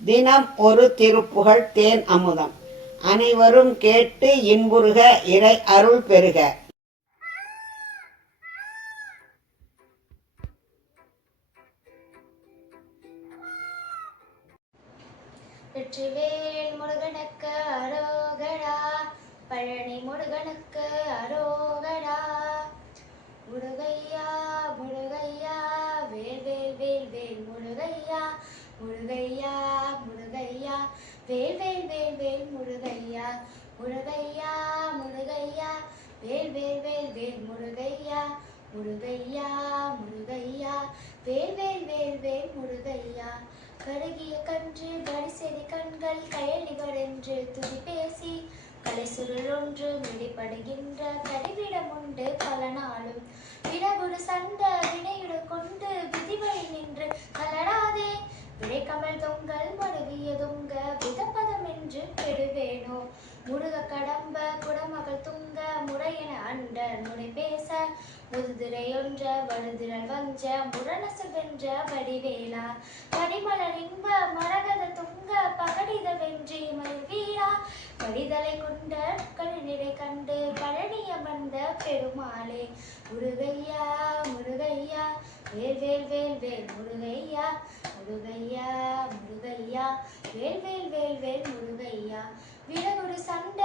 தினம் ஒரு திருப்புகழ் தேன் அமுதம். அனைவரும் கேட்டு இன்புறுக இறை அருள் பெறுக. வெற்றிவேல் முருகனுக்கு அரோகடா பழனி முருகனுக்கு அரோகடா முருகையா முருகையா வேல் வேல் வேல் வேல் முருகையா முருகையா முருகையா வேல் வேல் வேல் வேல் முருகையா முருகையா முருகையா. வேல் வேல் வேல் வேல் முருகையா முருகையா முருகையா. வேல் வேல் வேல் வேல் முருகையா. கருகிய கன்று வரிசெடி கண்கள் கயலிவரென்று துதி பேசி கலை சுருள் ஒன்று மிடிப்படுகின்ற கடிவிடம் உண்டு பல நாளும். விடகுடு சண்ட வினையுடு முறை பேச முதுதிரையொன்ற வடுதிரல் வஞ்ச முரணசு வென்ற வடிவேலா. கடிமலர் இன்ப மரகத துங்க பகடித வென்றி மயில் படிதலை கடிதலை கொண்ட கழுநிலை கண்டு பழனிய வந்த பெருமாளே. முருகையா முருகையா வேல் வேல் வேல் வேல் முருகையா. முருகையா முருகையா வேல் வேல் வேல் வேல் முருகையா. விடகுடு சண்ட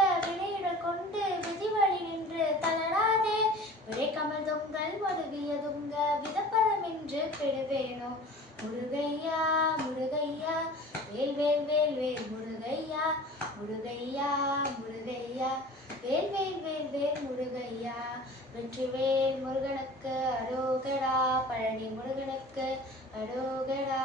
உங்கள் தொங்கல் மருவிய துங்க என்று பெறுவேனோ முருகையா முருகையா வேல் வேல் வேல் வேல் முருகையா முருகையா முருகையா வேல் வேல் வேல் வேல் முருகையா. வெற்றிவேல் முருகனுக்கு அரோகடா பழனி முருகனுக்கு அரோகடா.